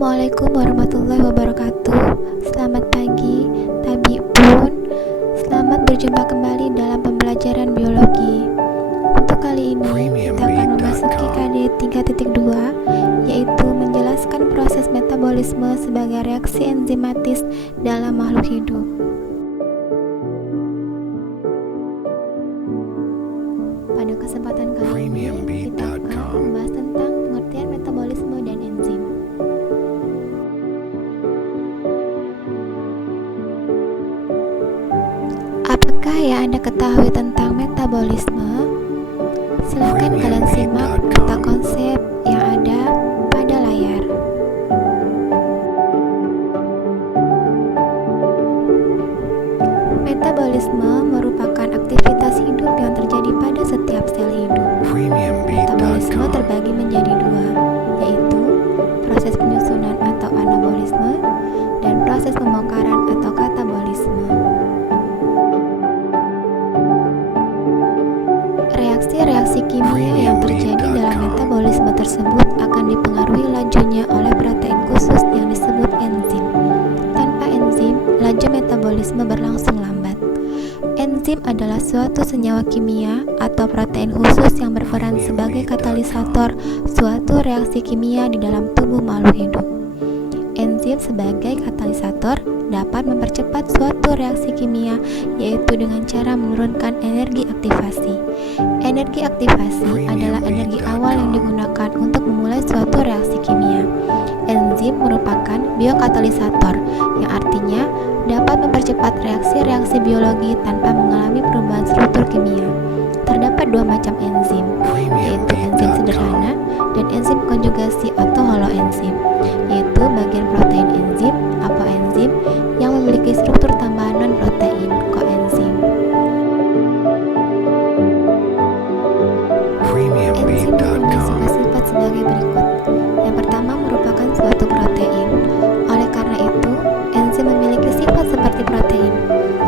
Assalamualaikum warahmatullahi wabarakatuh. Selamat pagi, Tabi Pun. Selamat berjumpa kembali dalam pembelajaran biologi. Untuk kali ini kita akan memasuki KD 3.2, yaitu menjelaskan proses metabolisme sebagai reaksi enzimatis dalam makhluk hidup. Pada kesempatan kali ini kita akan membahas tentang pengertian metabolisme dan enzim. Apakah yang Anda ketahui tentang metabolisme? Silahkan kalian simak peta konsep yang ada pada layar. Metabolisme merupakan aktivitas hidup yang terjadi pada setiap sel hidup. Metabolisme terbagi menjadi dua, yaitu proses penyusunan atau anabolisme dan proses pembongkaran atau katabolisme. Reaksi-reaksi kimia yang terjadi dalam metabolisme tersebut akan dipengaruhi lajunya oleh protein khusus yang disebut enzim. Tanpa enzim, laju metabolisme berlangsung lambat. Enzim adalah suatu senyawa kimia atau protein khusus yang berperan sebagai katalisator suatu reaksi kimia di dalam tubuh makhluk hidup. Enzim sebagai katalisator dapat mempercepat suatu reaksi kimia, yaitu dengan cara menurunkan energi aktivasi. Energi aktivasi adalah energi awal yang digunakan untuk memulai suatu reaksi kimia. Enzim merupakan biokatalisator, yang artinya dapat mempercepat reaksi-reaksi biologi tanpa mengalami perubahan struktur kimia. Terdapat dua macam enzim, yaitu enzim sederhana dan enzim konjugasi atau holoenzim, yaitu bagian protein enzim, apoenzim, yang memiliki struktur tambahan non-protein, koenzim. Enzim mempunyai sifat-sifat sebagai berikut. Yang pertama merupakan suatu protein. Oleh karena itu, enzim memiliki sifat seperti protein,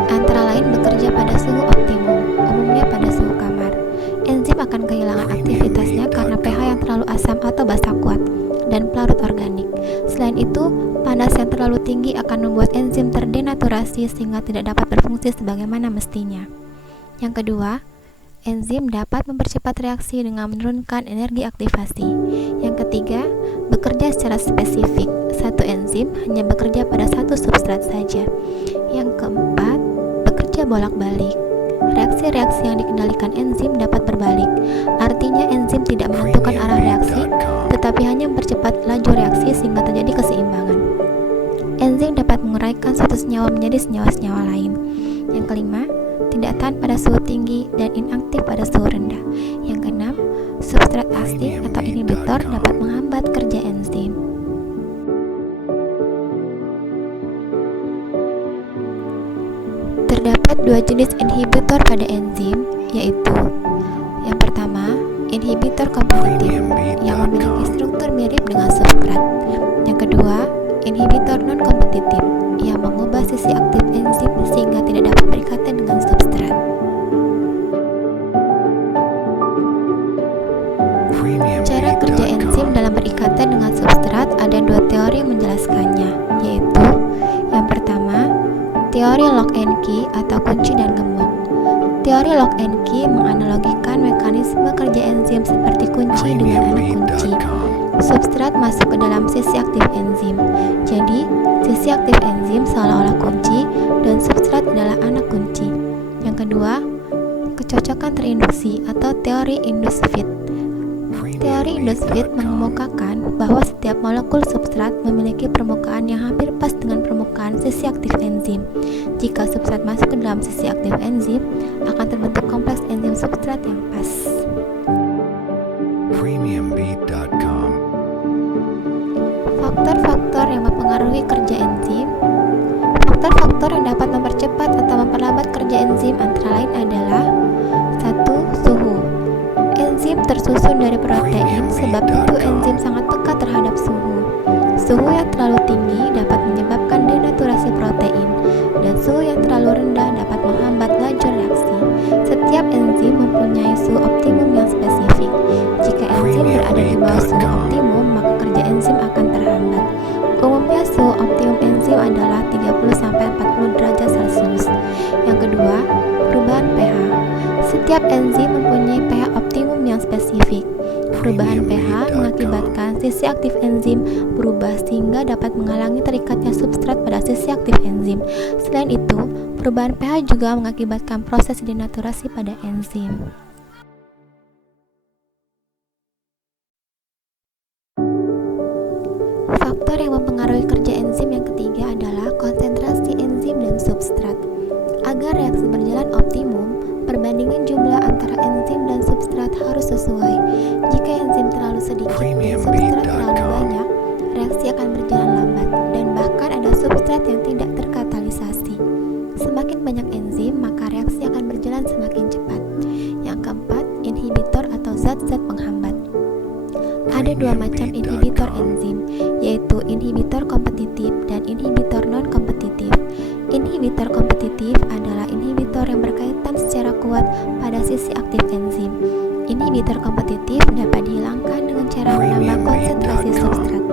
antara lain bekerja pada suhu optimum, umumnya pada suhu kamar. Enzim akan kehilangan aktivitasnya karena pH yang terlalu asam atau basa kuat dan pelarut organik. Selain itu, panas yang terlalu tinggi akan membuat enzim terdenaturasi sehingga tidak dapat berfungsi sebagaimana mestinya. Yang kedua, enzim dapat mempercepat reaksi dengan menurunkan energi aktivasi. Yang ketiga, bekerja secara spesifik. Satu enzim hanya bekerja pada satu substrat saja. Yang keempat, bekerja bolak-balik. Reaksi-reaksi yang dikendalikan enzim dapat berbalik. Artinya enzim tidak menentukan arah reaksi, tetapi hanya mempercepat laju reaksi sehingga terjadi keseimbangan. Enzim dapat menguraikan suatu senyawa menjadi senyawa-senyawa lain. Yang kelima, tidak tahan pada suhu tinggi dan inaktif pada suhu rendah. Yang keenam, substrat aktif atau inhibitor dapat menghambat kerja enzim. Terdapat dua jenis inhibitor pada enzim, yaitu yang pertama, inhibitor kompetitif yang memiliki struktur mirip dengan substrat. Yang kedua, inhibitor non-kompetitif yang mengubah sisi aktif enzim sehingga tidak dapat berikatan dengan substrat. Cara kerja enzim dalam berikatan dengan substrat ada dua teori yang menjelaskannya, yaitu yang pertama, teori lock and key atau kunci dan gembok. Teori lock and key menganalogikan mekanisme kerja enzim seperti kunci dengan anak kunci. Substrat masuk ke dalam sisi aktif enzim. Jadi, sisi aktif enzim seolah-olah kunci dan substrat adalah anak kunci. Yang kedua, kecocokan terinduksi atau teori induced fit. Teori induced fit mengemukakan bahwa setiap molekul substrat memiliki permukaan yang hampir pas dengan permukaan sisi aktif enzim. Jika substrat masuk ke dalam sisi aktif enzim, akan terbentuk kompleks enzim substrat yang pas. Faktor-faktor yang mempengaruhi kerja enzim. Faktor-faktor yang dapat mempercepat atau memperlambat kerja enzim antara lain adalah 1. Suhu. Enzim tersusun dari protein, sebab itu enzim sangat peka terhadap suhu. Suhu yang terlalu tinggi dapat menyebabkan denaturasi protein, dan suhu yang terlalu rendah dapat menghambat laju reaksi. Setiap enzim mempunyai suhu optimum yang spesifik. Jika enzim berada di bawah suhu optimum, maka kerja enzim akan terhambat. Perubahan pH mengakibatkan sisi aktif enzim berubah sehingga dapat menghalangi terikatnya substrat pada sisi aktif enzim. Selain itu, perubahan pH juga mengakibatkan proses denaturasi pada enzim. Faktor yang mempengaruhi kerja enzim yang ketiga adalah konsentrasi enzim dan substrat. Agar reaksi berjalan optimum, perbandingan jumlah antara enzim dan substrat harus sesuai. Jika enzim terlalu sedikit dan substrat terlalu banyak, reaksi akan berjalan lambat dan bahkan ada substrat yang tidak terkatalisasi. Semakin banyak enzim, maka reaksi akan berjalan semakin cepat. Yang keempat, inhibitor atau zat-zat penghambat. Ada dua macam inhibitor enzim, yaitu inhibitor kompetitif dan inhibitor non-kompetitif. Inhibitor kompetitif adalah inhibitor yang berkaitan secara kuat pada sisi aktif enzim. Inhibitor kompetitif dapat dihilangkan dengan cara menambah konsentrasi substrat.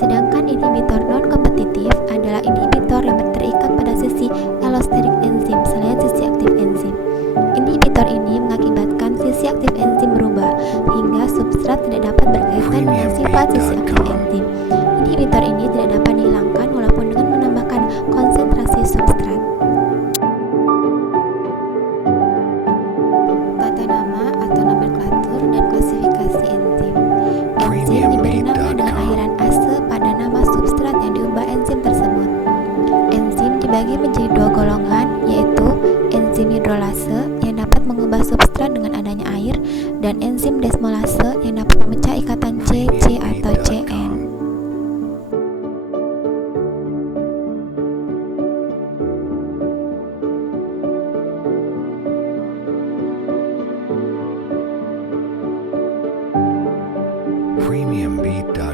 Sedangkan inhibitor non-kompetitif adalah inhibitor yang terikat pada sisi allosterik enzim selain sisi aktif enzim. Inhibitor ini mengakibatkan sisi aktif enzim berubah hingga substrat tidak dapat berkaitan dengan sifat sisi aktif enzim. Inhibitor ini tidak dapat dihilangkan walaupun dengan menambahkan konsentrasi substrat. Tata nama atau nomenklatur dan klasifikasi enzim. Enzim diberi nama dengan akhiran ase pada nama substrat yang diubah enzim tersebut. Enzim dibagi menjadi dua golongan, yaitu enzim hidrolase yang dapat mengubah substrat dengan adanya air dan enzim desmolase yang dapat memecah ikatan C atau CN. Premiumbeat.com